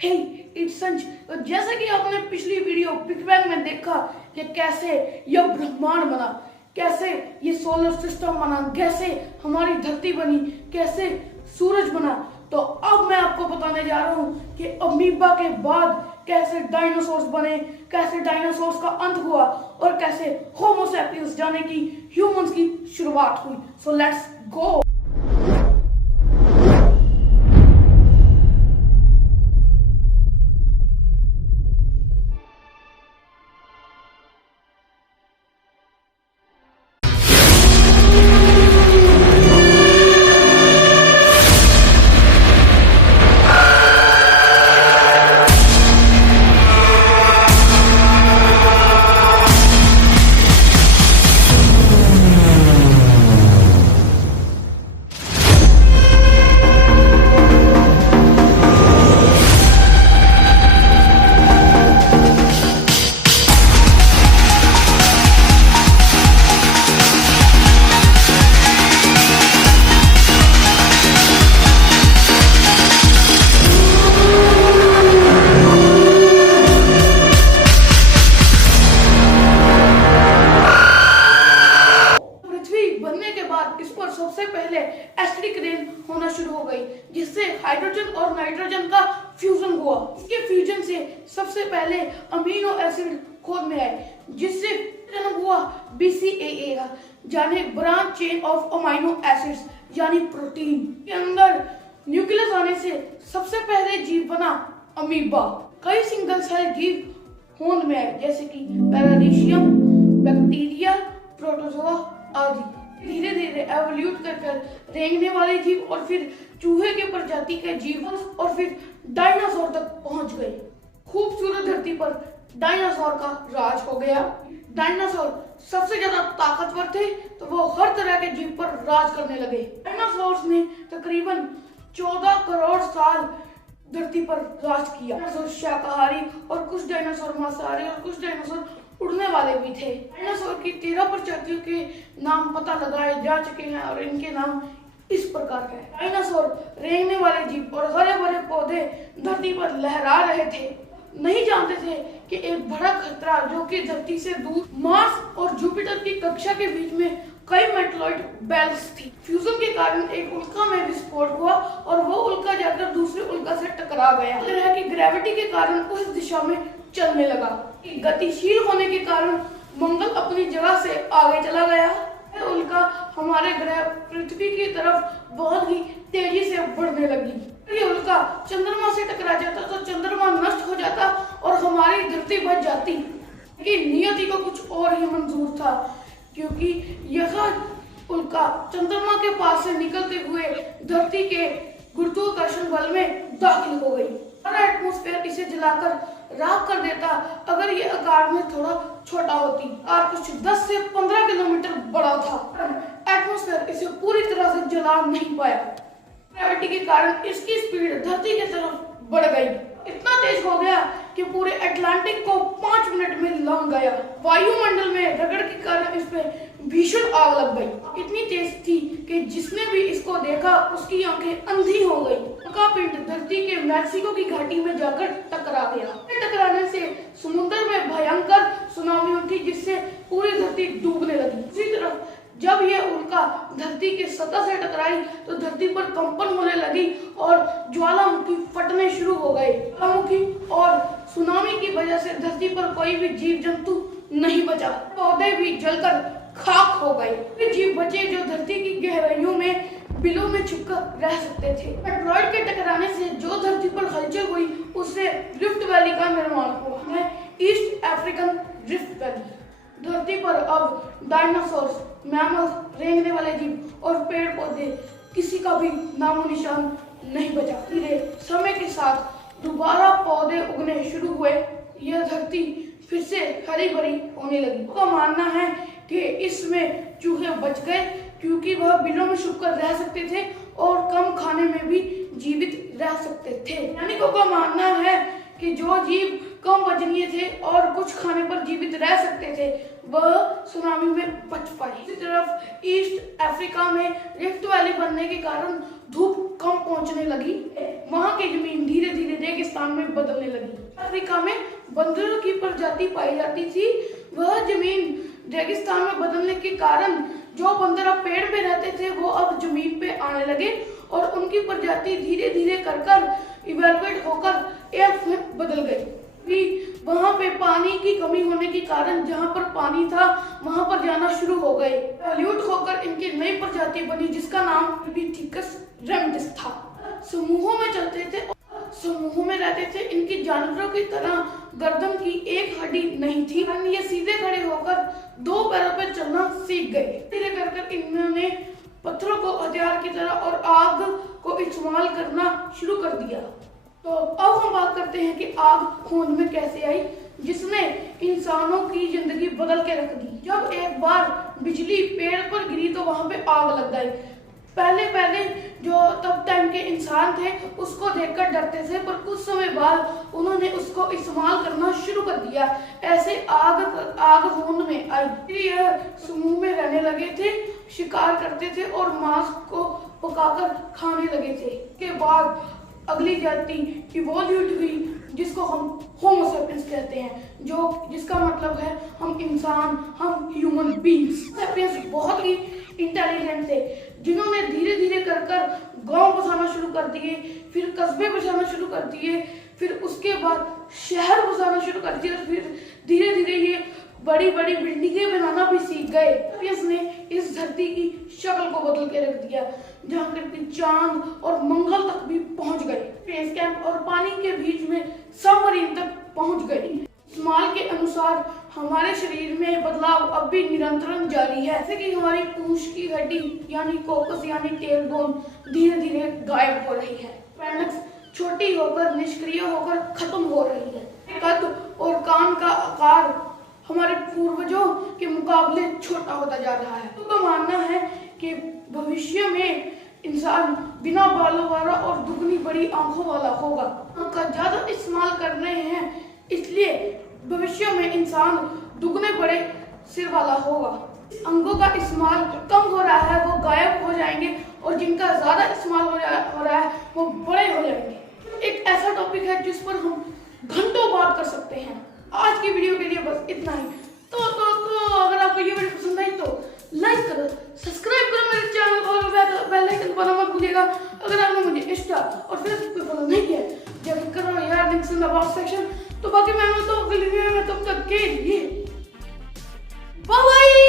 हे it's संज। तो जैसा कि आपने पिछली वीडियो बिग बैंग में देखा कि कैसे यह ब्रह्मांड बना, कैसे ये सोलर सिस्टम बना, कैसे हमारी धरती बनी, कैसे सूरज बना, तो अब मैं आपको बताने जा रहा हूँ कि अमीबा के बाद कैसे डायनासोर्स बने, कैसे डायनासोर्स का अंत हुआ और कैसे होमो सैपियंस जाने की ह्यूमंस की शुरुआत हुई। So let's go. इस पर सबसे पहले एसिडिक रेन होना शुरू हो गई, जिससे हाइड्रोजन और नाइट्रोजन का फ्यूजन हुआ। इसके फ्यूजन से सबसे पहले अमीनो एसिड खोज में आए, जिससे जन्म हुआ BCAA का, यानी branch chain of amino acids, यानी प्रोटीन। के अंदर न्यूक्लियस आने से सबसे पहले जीव बना अमीबा। कई सिंगल सेल जीव होंद में आए, जैसे कि पैरामीशियम, बैक्टीरिया, प्रोटोजोआ आदि। धीरे धीरे एवोल्यूट कर रेंगने वाले जीव और फिर चूहे के प्रजाति के जीव और फिर डायनासोर तक पहुंच गए। खूबसूरत धरती पर डायनासोर का राज हो गया। डायनासोर सबसे ज्यादा ताकतवर थे, तो वो हर तरह के जीव पर राज करने लगे। डायनासोर्स ने तकरीबन 14 करोड़ साल धरती पर राज किया। डायनासोर शाकाहारी और कुछ डायनासोर मांसाहारी और कुछ डायनासोर उड़ने वाले भी थे। डायनासोर की 13 प्रजातियों के नाम पता लगाए जा चुके हैं और इनके नाम इस प्रकार है। डायनासोर रेंगने वाले जीव और हरे भरे पौधे धरती पर लहरा रहे थे। नहीं जानते थे कि एक बड़ा खतरा जो कि धरती से दूर मार्स और जुपिटर की कक्षा के बीच में कई मेटलॉइड बेल्ट्स थी। फ्यूजन के कारण एक उल्का में विस्फोट हुआ और वो उल्का जाकर दूसरे उल्का से टकरा गया। ग्रह की ग्रेविटी के कारण उस दिशा में चलने लगा। गतिशील होने के कारण मंगल अपनी जगह से आगे चला गया। उल्का हमारे ग्रह पृथ्वी की तरफ बहुत ही तेजी से बढ़ने लगी। ये उल्का चंद्रमा से टकरा जाता तो चंद्रमा नष्ट हो जाता और हमारी धरती बच जाती। लेकिन नियति को कुछ और ही मंजूर था, क्योंकि यह उल्का चंद्रमा के पास से निकलते हुए धरती के गुरुत्वाकर्षण बल में दाखिल हो गई। एटमॉस्फेयर इसे जलाकर राख कर देता अगर ये आकार में थोड़ा छोटा होती और कुछ 10 से 15 किलोमीटर बड़ा था। एटमॉस्फेयर इसे पूरी तरह से जला नहीं पाया। ग्रेविटी के कारण इसकी स्पीड धरती की तरफ बढ़ गई। इतना तेज हो गया कि पूरे अटलांटिक को 5 मिनट में लंघ गया। वायुमंडल में रगड़ के कारण इस पे भीषण आग लग गई। इतनी तेज थी कि जिसने भी इसको देखा उसकी आंखें अंधी हो गई। उनका पिंड धरती के मैक्सिको की घाटी में जाकर टकरा गया। टकराने से समुद्र में भयंकर सुनामी उठी, जिससे पूरी धरती डूबने लगी। इसी तरफ जब यह उल्का धरती के सतह से टकराई तो धरती पर कंपन होने लगी और ज्वालामुखी फटने शुरू हो गए। ज्वालामुखी और सुनामी की वजह से धरती पर कोई भी जीव जंतु नहीं बचा। पौधे भी जलकर खाक हो गए। वे जीव बचे जो धरती की गहराइयों में बिलों में छिपकर रह सकते थे। मेटरॉइड के टकराने से जो धरती पर हलचल हुई उससे रिफ्ट वैली का निर्माण हुआ। East African rift valley. धरती पर अब डायनासोर्स, मैमल्स, रेंगने वाले जीव और पेड़ पौधे किसी का भी नामो निशान नहीं बचा। धीरे समय के साथ दोबारा पौधे उगने शुरू हुए। यह धरती फिर से हरी भरी होने लगी। उनका मानना है कि इसमें चूहे बच गए, क्योंकि वह बिलों में छुपकर रह सकते थे और कम खाने में भी जीवित रह सकते थे। वैज्ञानिकों का मानना है कि जो जीव कम वजनीय थे और कुछ खाने पर जीवित रह सकते थे वह सुनामी में बच पाए। इसी तरफ ईस्ट अफ्रीका में रिफ्ट वैली बनने के कारण धूप कम पहुंचने लगी, वहां की जमीन धीरे धीरे रेगिस्तान में बदलने लगी। अफ्रीका में बंदरों की प्रजाति पाई जाती थी, वह जमीन रेगिस्तान में बदलने के कारण जो बंदर अब पेड़ पे रहते थे वो अब जमीन पे आने लगे और उनकी प्रजाति धीरे धीरे कर इवेलुएट होकर एल्फ में बदल गई। वहां पे पानी की कमी होने के कारण जहां पर पानी था वहां पर जाना शुरू हो गए। इवोल्यूट होकर इनकी नई प्रजाति बनी जिसका नाम पिथिकस रेमडिस था। समूहों में चलते थे, समूहों में रहते थे। इनकी जानवरों की तरह गर्दन की एक हड्डी नहीं थी। ये सीधे खड़े होकर दो पैरों पर चलना सीख गए। धीरे कर इन्होंने पत्थरों को हथियार की तरह और आग को इस्तेमाल करना शुरू कर दिया। तो अब हम बात करते हैं कि आग खोज में कैसे आई, जिसने इंसानों की जिंदगी बदल के रख दी। जब एक बार बिजली पेड़ पर गिरी तो वहां पे आग लग गई। पहले जो तब टाइम के इंसान थे उसको देखकर डरते थे, पर कुछ समय बाद उन्होंने उसको इस्तेमाल करना शुरू कर दिया। ऐसे आग होंद में आई। यह समूह में रहने लगे थे, शिकार करते थे और मांस को पकाकर खाने लगे थे। के बाद अगली जाति इवोल्यूट हुई जिसको हम होमो सेपियंस कहते हैं, जिसका मतलब है हम इंसान, हम ह्यूमन बीइंग्स। सेपियंस बहुत ही इंटेलिजेंट थे, जिन्होंने धीरे धीरे कर गांव बसाना शुरू कर दिए, फिर कस्बे बसाना शुरू कर दिए, फिर उसके बाद शहर बसाना शुरू कर दिए और फिर धीरे धीरे ये बड़ी बड़ी बिल्डिंगें बनाना भी सीख गए। सेपियंस ने इस धरती की शक्ल को बदल के रख दिया, जहाँ करके चांद और मंगल तक भी पहुंच गए। स्पेस कैंप और पानी के बीच में सबमरीन तक पहुंच गए। इस्तेमाल के अनुसार हमारे शरीर में बदलाव अब भी निरंतर जारी है, जैसे कि हमारी पूंछ की हड्डी यानी कोकस यानी टेल बोन धीरे धीरे गायब हो रही है। अपेंडिक्स छोटी होकर निष्क्रिय होकर खत्म हो रही है। कद और कान का आकार हमारे पूर्वजों के मुकाबले छोटा होता जा रहा है। तो मानना है कि भविष्य में इंसान बिना बालों वाला और दुगनी बड़ी आंखों वाला होगा। उनका ज्यादा इस्तेमाल कर रहे हैं, इसलिए भविष्य में इंसान दुगने बड़े सिर वाला होगा। अंगों का इस्तेमाल कम हो रहा है, वो गायब हो जाएंगे और जिनका ज्यादा इस्तेमाल हो रहा है वो बड़े हो जाएंगे। एक ऐसा टॉपिक है जिस पर हम घंटों बात कर सकते हैं। आज की वीडियो के लिए बस इतना ही। तो अगर आपको ये वीडियो पसंद आई तो लाइक करो, सब्सक्राइब करो मेरे चैनल और बेल आइकन दबाना मत भूलिएगा। अगर आपने मुझे इंस्टा और फेसबुक पे फॉलो नहीं किया जब करो यार, links in the box section. तो बाकी मैं तो अगली वीडियो में तब तक के लिए बाय बाय।